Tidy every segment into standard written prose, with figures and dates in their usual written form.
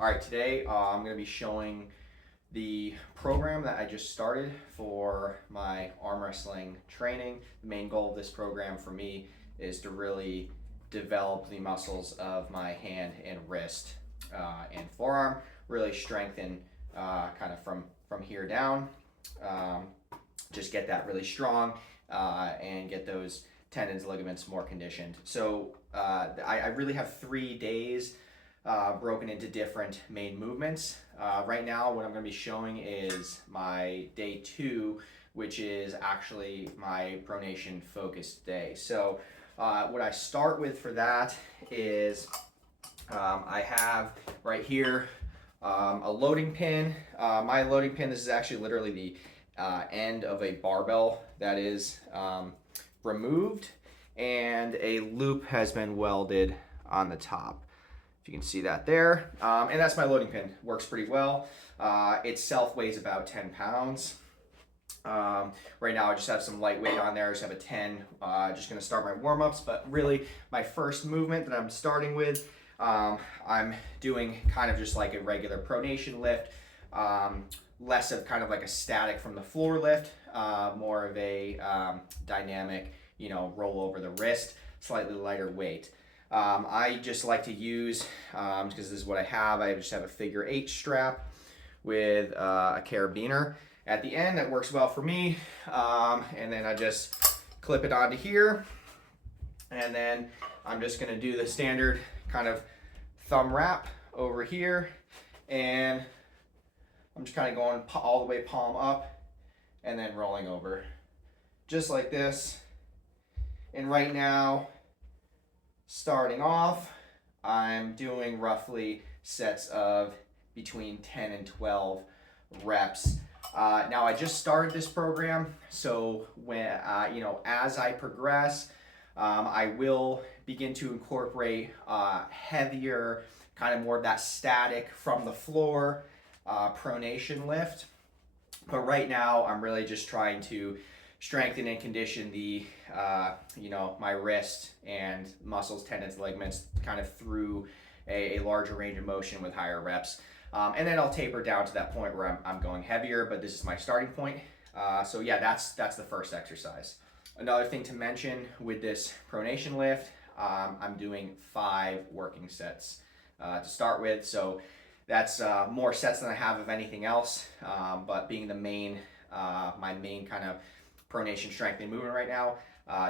All right, today I'm going to be showing the program that I just started for my arm wrestling training. The main goal of this program for me is to really develop the muscles of my hand and wrist and forearm, really strengthen kind of from here down, just get that really strong and get those tendons, ligaments more conditioned. So I really have 3 days broken into different main movements. Right now, what I'm going to be showing is my day 2, which is actually my pronation focused day. So what I start with for that is I have right here a loading pin. My loading pin, this is actually literally the end of a barbell that is removed, and a loop has been welded on the top. If you can see that there. And that's my loading pin. Works pretty well. Itself weighs about 10 pounds. Right now I just have some light weight on there. I just have a 10. Just going to start my warm-ups, but really my first movement that I'm starting with, I'm doing kind of just like a regular pronation lift, less of like a static from the floor lift, more of a dynamic, roll over the wrist, slightly lighter weight. I just like to use, because this is what I just have a figure 8 strap with a carabiner at the end. That works well for me. And then I just clip it onto here. And then I'm just going to do the standard kind of thumb wrap over here. And I'm just kind of going all the way palm up and then rolling over. Just like this. And right now, starting off, I'm doing roughly sets of between 10 and 12 reps. Now I just started this program, so when as I progress, I will begin to incorporate heavier, kind of more of that static from the floor pronation lift. But right now, I'm really just trying to strengthen and condition the my wrist and muscles, tendons, ligaments kind of through a larger range of motion with higher reps. And then I'll taper down to that point where I'm going heavier, but this is my starting point. So yeah, that's the first exercise. Another thing to mention with this pronation lift, I'm doing 5 working sets to start with. So that's more sets than I have of anything else, but being the my main kind of pronation strengthening movement right now,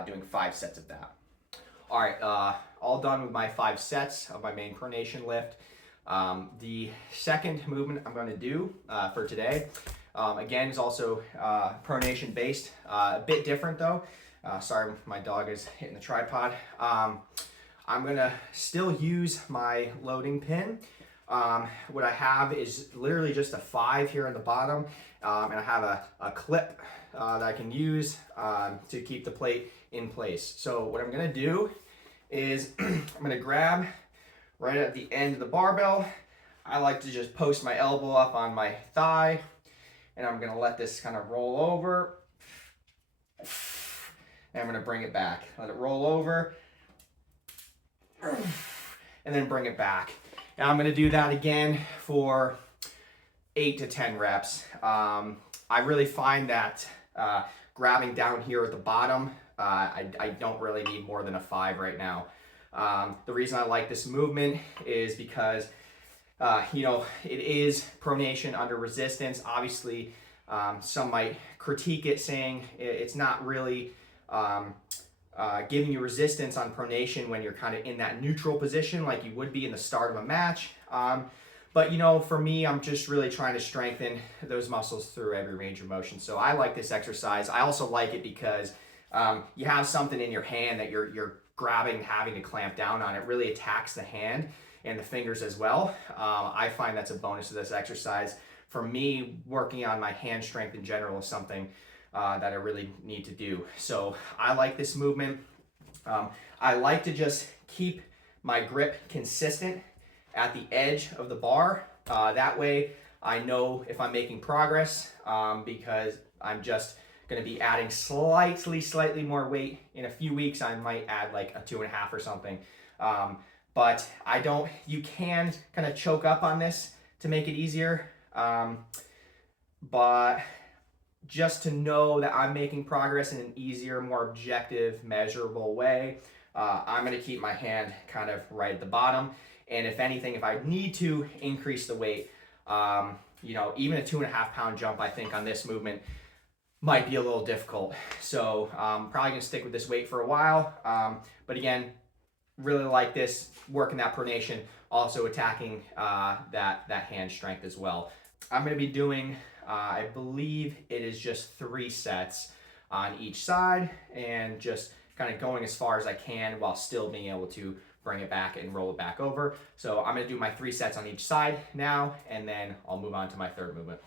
doing 5 sets of that. All right, all done with my 5 sets of my main pronation lift. The second movement I'm going to do for today, again, is also pronation based, a bit different though. Sorry, my dog is hitting the tripod. I'm going to still use my loading pin. What I have is literally just a 5 here at the bottom, and I have a clip that I can use to keep the plate in place. So what I'm going to do is I'm going to grab right at the end of the barbell. I like to just post my elbow up on my thigh, and I'm going to let this kind of roll over, and I'm going to bring it back. Let it roll over, and then bring it back. And I'm going to do that again for 8 to 10 reps. I really find that grabbing down here at the bottom, I don't really need more than a 5 right now. The reason I like this movement is because, it is pronation under resistance. Obviously, some might critique it saying it's not really giving you resistance on pronation when you're kind of in that neutral position like you would be in the start of a match. But for me, I'm just really trying to strengthen those muscles through every range of motion. So I like this exercise. I also like it because you have something in your hand that you're grabbing, having to clamp down on. It really attacks the hand and the fingers as well. I find that's a bonus to this exercise. For me, working on my hand strength in general is something that I really need to do. So I like this movement. I like to just keep my grip consistent at the edge of the bar. That way I know if I'm making progress, because I'm just going to be adding slightly more weight. In a few weeks I might add like a 2.5 or something. but you can kind of choke up on this to make it easier. But just to know that I'm making progress in an easier, more objective, measurable way, I'm going to keep my hand kind of right at the bottom. And if anything, if I need to increase the weight, even a 2.5 pound jump, I think on this movement might be a little difficult. So I'm probably going to stick with this weight for a while. But again, really like this, working that pronation, also attacking that hand strength as well. I'm going to be doing, I believe it is just 3 sets on each side, and just kind of going as far as I can while still being able to bring it back and roll it back over. So I'm going to do my 3 sets on each side now, and then I'll move on to my third movement.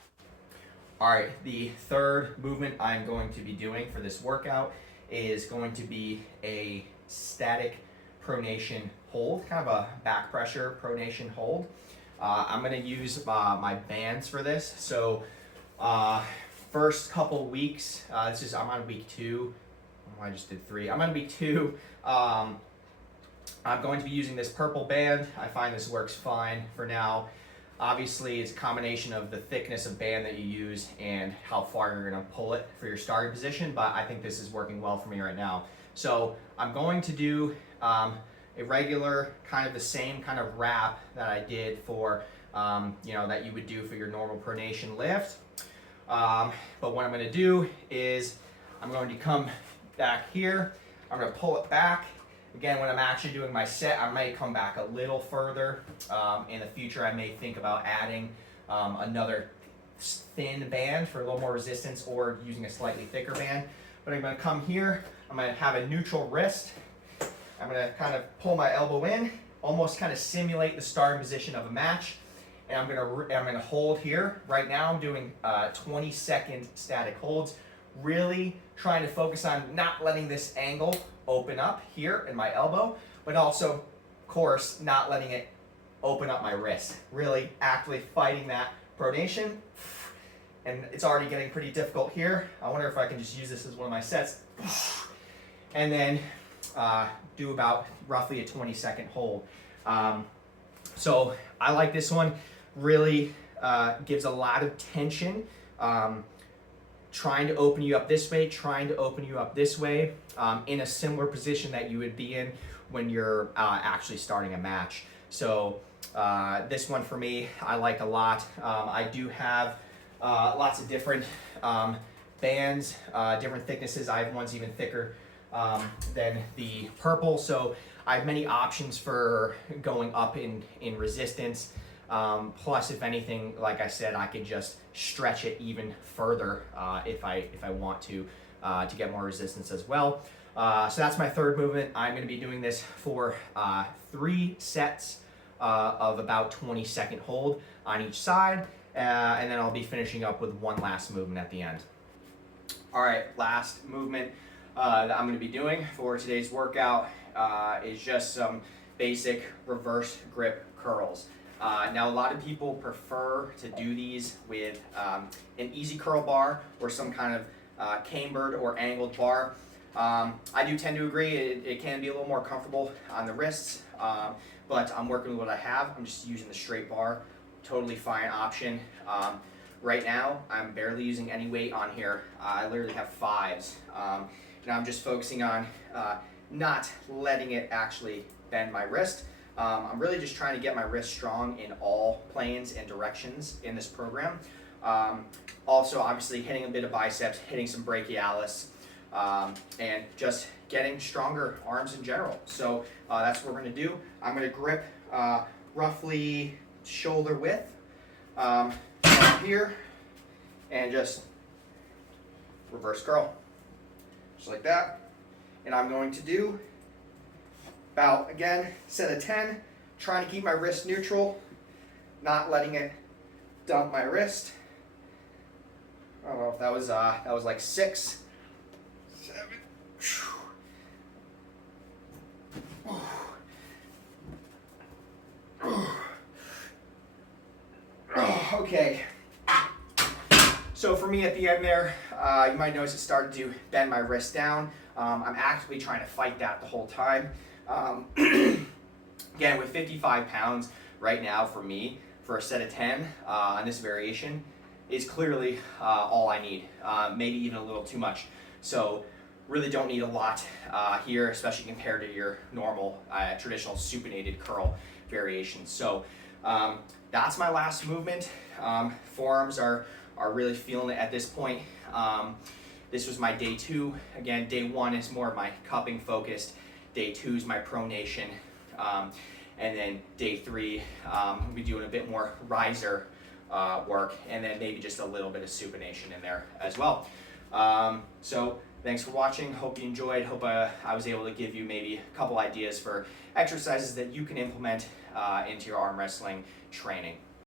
All right, the third movement I'm going to be doing for this workout is going to be a static pronation hold, kind of a back pressure pronation hold. I'm going to use my bands for this. So first couple weeks, I'm on week 2. I just did 3. I'm on week 2. I'm going to be using this purple band. I find this works fine for now. Obviously, it's a combination of the thickness of band that you use and how far you're going to pull it for your starting position, but I think this is working well for me right now. So I'm going to do a regular, kind of the same kind of wrap that I did for, that you would do for your normal pronation lift. But what I'm going to do is I'm going to come back here. I'm going to pull it back. Again, when I'm actually doing my set, I may come back a little further. In the future, I may think about adding another thin band for a little more resistance, or using a slightly thicker band. But I'm going to come here. I'm going to have a neutral wrist. I'm going to kind of pull my elbow in, almost kind of simulate the starting position of a match. And I'm going to hold here. Right now, I'm doing 20-second static holds. Really trying to focus on not letting this angle open up here in my elbow, but also, of course, not letting it open up my wrist. Really actively fighting that pronation. And it's already getting pretty difficult here. I wonder if I can just use this as one of my sets. And then do about roughly a 20-second hold. So I like this one. Really gives a lot of tension. Trying to open you up this way, trying to open you up this way, in a similar position that you would be in when you're actually starting a match. So this one for me, I like a lot. I do have lots of different bands, different thicknesses. I have ones even thicker than the purple. So I have many options for going up in resistance. Plus, if anything, like I said, I could just stretch it even further if I want to get more resistance as well. So that's my third movement. I'm going to be doing this for 3 sets of about 20-second hold on each side, and then I'll be finishing up with one last movement at the end. All right, last movement that I'm going to be doing for today's workout is just some basic reverse grip curls. Now, a lot of people prefer to do these with an easy curl bar or some kind of cambered or angled bar. I do tend to agree it can be a little more comfortable on the wrists, but I'm working with what I have. I'm just using the straight bar. Totally fine option. Right now, I'm barely using any weight on here. I literally have 5s. And I'm just focusing on not letting it actually bend my wrist. I'm really just trying to get my wrist strong in all planes and directions in this program. Also, obviously, hitting a bit of biceps, hitting some brachialis, and just getting stronger arms in general. So that's what we're going to do. I'm going to grip roughly shoulder width here, and just reverse curl, just like that. And I'm going to do about, again, set of 10, trying to keep my wrist neutral, not letting it dump my wrist. I don't know if that was like 6, 7. Okay. So for me at the end there, you might notice it started to bend my wrist down. I'm actively trying to fight that the whole time. Again, with 55 pounds right now for me, for a set of 10 on this variation, is clearly all I need, maybe even a little too much. So really don't need a lot here, especially compared to your normal traditional supinated curl variations. So that's my last movement. Forearms are really feeling it at this point. This was my day 2. Again, day 1 is more of my cupping focused. Day 2 is my pronation. And then day 3, we'll be doing a bit more riser work, and then maybe just a little bit of supination in there as well. So thanks for watching. Hope you enjoyed. Hope I was able to give you maybe a couple ideas for exercises that you can implement into your arm wrestling training.